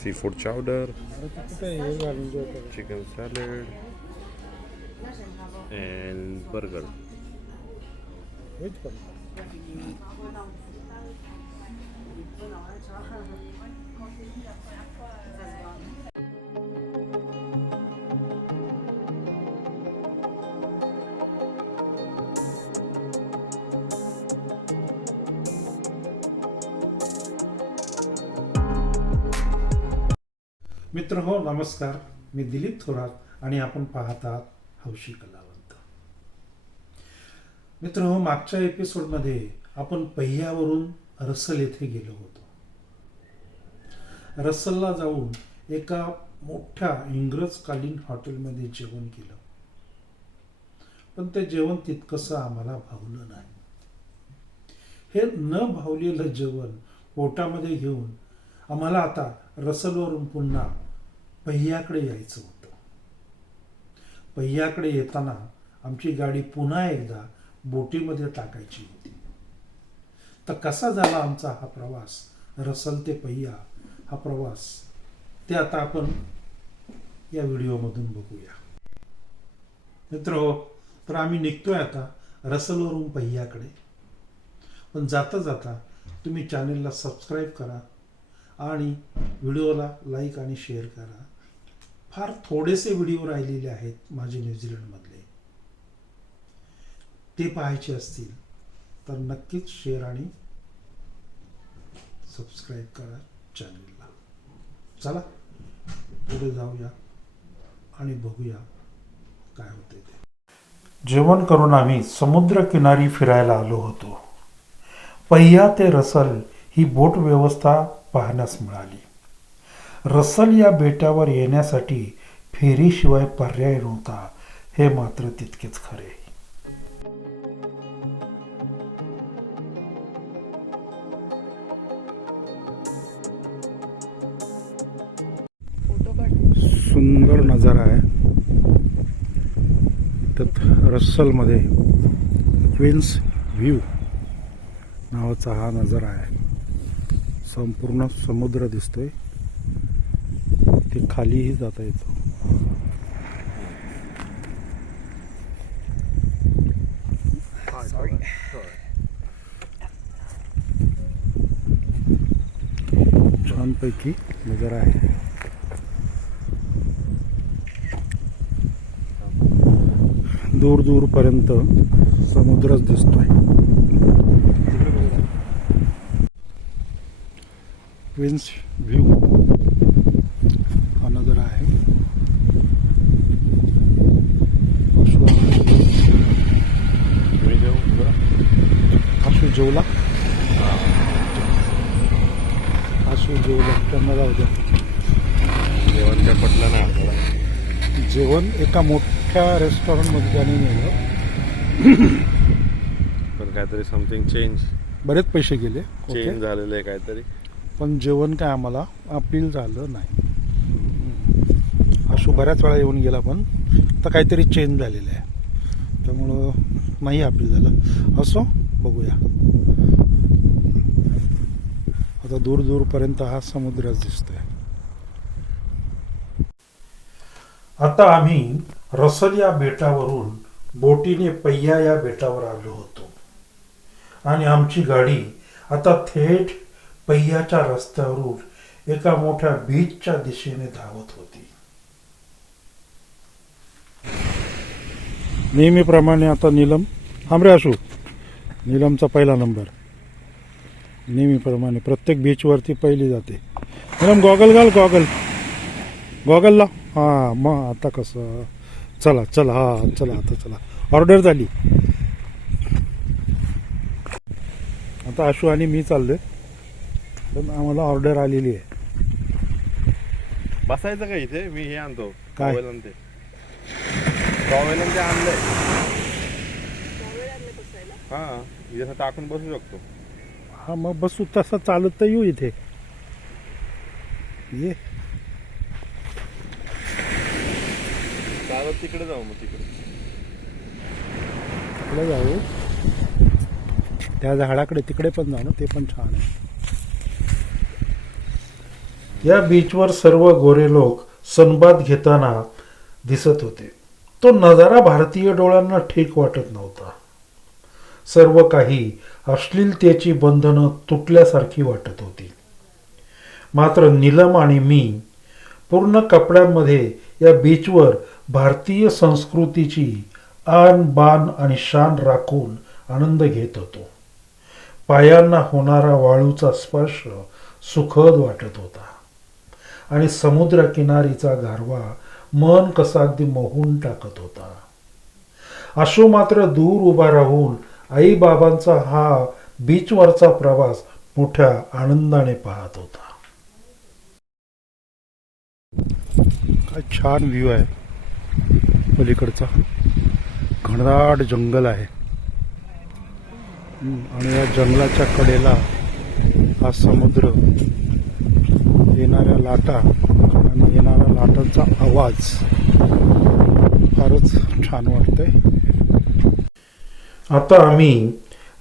seafood chowder, chicken salad, and burger. Which one? मित्र हो नमस्कार. मी दिलीप थोरात आणि आपण पाहत आहात हौशी कलावंत. मित्र हो मागच्या एपिसोडमध्ये आपण पहियावरून रसल येथे गेलो होतो. रसलला जाऊन एका मोठ्या इंग्रजकालीन हॉटेलमध्ये जेवण केलं. पण ते जेवण तितकंसं आम्हाला भावलं नाही. हे न भावलेलं जेवण पोटामध्ये घेऊन आम्हाला आता रसलवरून पुन्हा पहियाकडे यायचं होतं. पहियाकडे येताना आमची गाडी पुन्हा एकदा बोटीमध्ये टाकायची होती. तर कसा झाला आमचा हा प्रवास? रसल ते पहिया हा प्रवास. ते आता आपण या व्हिडिओमधून बघूया. मित्र हो तर आम्ही निघतोय आता रसलवरून पहियाकडे पण जाता जाता तुम्ही चॅनेलला सबस्क्राईब करा. आणि व्हिडिओला लाईक आणि शेअर करा. फार थोडेसे व्हिडिओ राहिलेले आहेत माझे न्यूझीलंडमधले ते पाहायचे असतील तर नक्कीच शेअर आणि सबस्क्राईब करा चॅनलला चला पुढे जाऊया आणि बघूया काय होते ते. जेवण करून आम्ही समुद्रकिनारी फिरायला आलो होतो. पहिया ते रसल ही बोट व्यवस्था पाहण्यास मिळाली. रसल या बेटावर येण्यासाठी फेरीशिवाय पर्याय नव्हता हे मात्र तितकेच खरे. सुंदर नजारा आहे. त्यात रस्सलमध्ये क्वीन्स व्ह्यू नावाचा हा नजारा आहे. संपूर्ण समुद्र दिसतोय. ते खालीही जाता येतो छानपैकी नजारा आहे. दूर दूरपर्यंत समुद्रच दिसतोय. क्वीन्स व्ह्यू हा नजारा आहे. जेवला आशू जेवला त्यांना जाऊ द्या. जेवण काय पटलं ना आपल्याला. जेवण एका मोठ्या रेस्टॉरंटमध्ये त्याने नेलं. पण काहीतरी समथिंग चेंज बरेच पैसे गेले. चेंज झालेलं आहे काहीतरी. पण जेवण काय आम्हाला अपील झालं नाही. अशो बऱ्याच वेळा येऊन गेला पण आता काहीतरी चेंज झालेलं आहे. त्यामुळं नाही अपील झालं. असो बघूया. आता दूर दूरपर्यंत हा समुद्रच दिसतोय. आता आम्ही रसल या बेटावरून बोटीने पय्या या बेटावर आलो होतो. आणि आमची गाडी आता थेट पहियाच्या रस्त्यावरून एका मोठ्या बीचच्या दिशेने धावत होती. नेहमीप्रमाणे आता नीलम थांबरे असू. नीलमचा पहिला नंबर. नेहमीप्रमाणे प्रत्येक बीचवरती पहिली जाते. नीलम गॉगल घाल गॉगल. गॉगल ला हां मग आता कसं? चला चला हा चला आता चला. ऑर्डर झाली. आता आशू आणि मी चाललोय. पण आम्हाला ऑर्डर आलेली आहे. बसायचं का इथे? मी हे आणतो. काय? टॉवेल आणते टॉवेल ते आणलंय. हा इथे टाकून बसू शकतो. हा मग बसू. तसं चालत तर येऊ इथे. ये. चालत तिकडे जाऊ मग तिकडे. तिकडे जाऊ. त्या झाडाकडे तिकडे पण जाऊ ना ते पण छान आहे. या बीचवर सर्व गोरे लोक सनबाद घेताना दिसत होते. तो नजारा भारतीय डोळ्यांना ठीक वाटत नव्हता. सर्व काही अश्लीलतेची बंधनं तुटल्यासारखी वाटत होती. मात्र नीलम आणि मी पूर्ण कपड्यांमध्ये या बीचवर भारतीय संस्कृतीची आन बान आणि शान राखून आनंद घेत होतो. पायांना होणारा वाळूचा स्पर्श सुखद वाटत होता. आणि समुद्रकिनारीचा गारवा मन कसा अगदी मोहून टाकत होता. आशू मात्र दूर उभा राहून आई बाबांचा हा बीचवरचा प्रवास मोठ्या आनंदाने पाहत होता. काय छान व्ह्यू आहे. पलीकडचा घनदाट जंगल आहे. आणि या जंगलाच्या कडेला हा समुद्र लाटा आणि येणाऱ्या लाटांचा आवाज फारच छान वाटतंय. आता आम्ही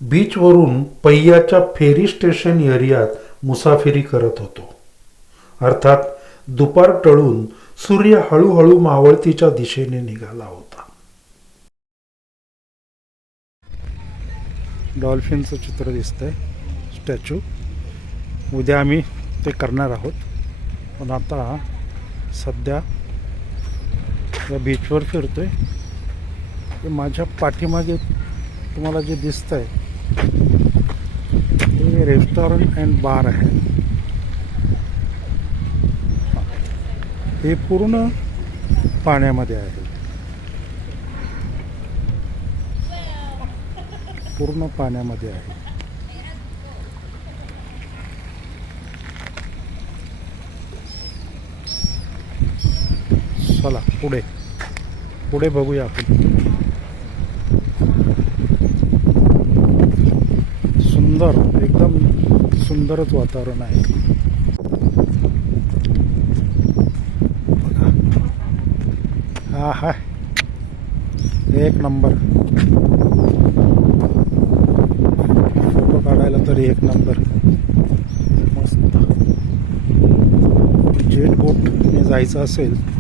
बीचवरून पय्याच्या फेरी स्टेशन एरियात मुसाफिरी करत होतो. अर्थात दुपार टळून सूर्य हळूहळू मावळतीच्या दिशेने निघाला होता. डॉल्फिनचं चित्र दिसतंय स्टॅच्यू. उद्या आम्ही ते करणार आहोत. पण आता सध्या या बीचवर फिरतो ते माझ्या पाठीमागे तुम्हाला जे दिसत आहे ते रेस्टॉरंट अँड बार आहे. हे पूर्ण पाण्यामध्ये आहे. पूर्ण पाण्यामध्ये आहे. चला पुढे. पुढे बघूया आपण. सुंदर एकदम सुंदरच वातावरण आहे. हा हा. एक नंबर. फोटो काढायला तरी एक नंबर. मस्त. जेट बोटने जायचं असेल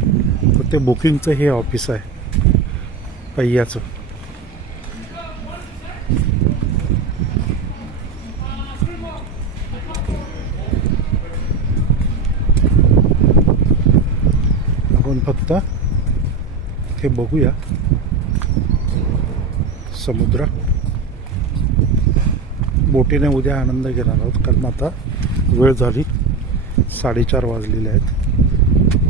ते बुकिंगचं हे ऑफिस आहे. पहियाचं आपण फक्त हे बघूया. समुद्र. बोटीने उद्या आनंद घेणार आहोत कारण आता वेळ झाली. साडेचार वाजलेले आहेत.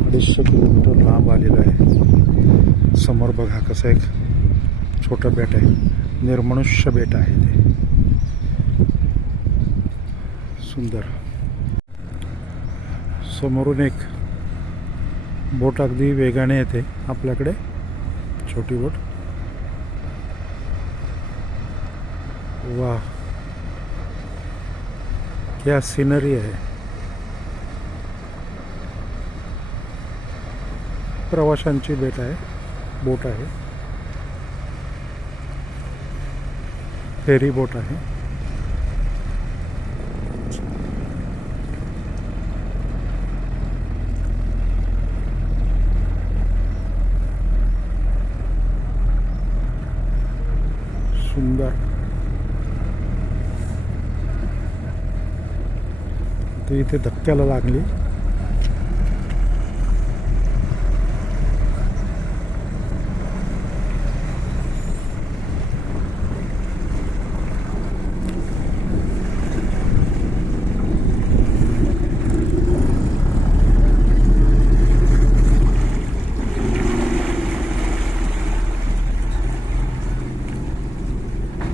अडीचशे किलोमीटर लांब आलेलं आहे. समोर बघा कसं एक छोटं बेट आहे. निर्मनुष्य बेट आहे ते. सुंदर. समोरून एक बोट अगदी वेगाने येते. आपल्याकडे छोटी बोट. वाह. क्या सीनरी आहे. प्रवाशांची बेट आहे बोट आहे. फेरी बोट आहे. सुंदर. ते इथे धक्क्याला लागली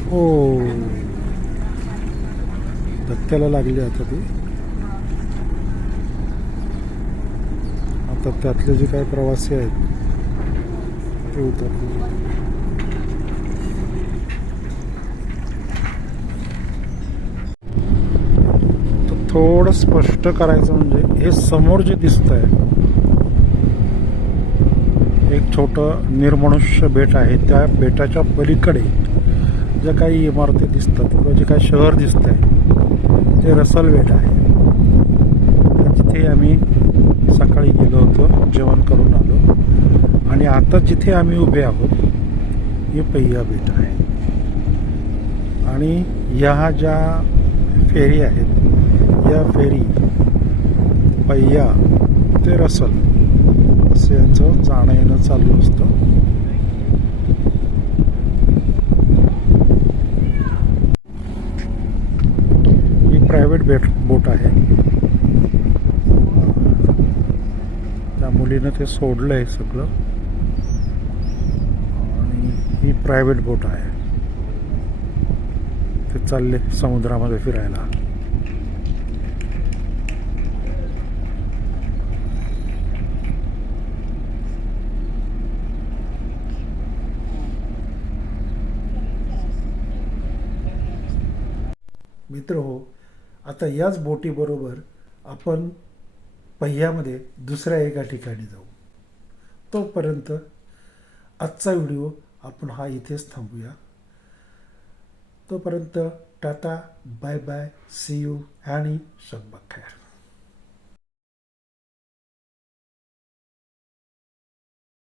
हो धक्क्याला लागली आता ती. आता त्यातले जे काही प्रवासी आहेत ते उतरले. थोडं स्पष्ट करायचं म्हणजे हे समोर जे दिसत आहे एक छोटं निर्मनुष्य बेट आहे. त्या बेटाच्या पलीकडे ज्या काही इमारती दिसतात किंवा जे काही शहर दिसत आहे ते रसलवेट आहे. जिथे आम्ही सकाळी गेलो होतो जेवण करून आलो. आणि आता जिथे आम्ही उभे आहोत हे पहिया बेट आहे. आणि ह्या ज्या फेरी आहेत या फेरी पहिया ते रसल असं यांचं जाणं येणं चालू असतं. प्रायव्हेट बेट बोट आहे. त्या मुलीनं ते सोडलं आहे सगळं. आणि ही प्रायव्हेट बोट आहे. ते चालले समुद्रामध्ये फिरायला. मित्र हो आता याच बोटीबरोबर आपण पहियामध्ये दुसऱ्या एका ठिकाणी जाऊ. तोपर्यंत आजचा व्हिडिओ आपण हा इथेच थांबूया. तोपर्यंत tata bye bye see you आणि शब्बा खैर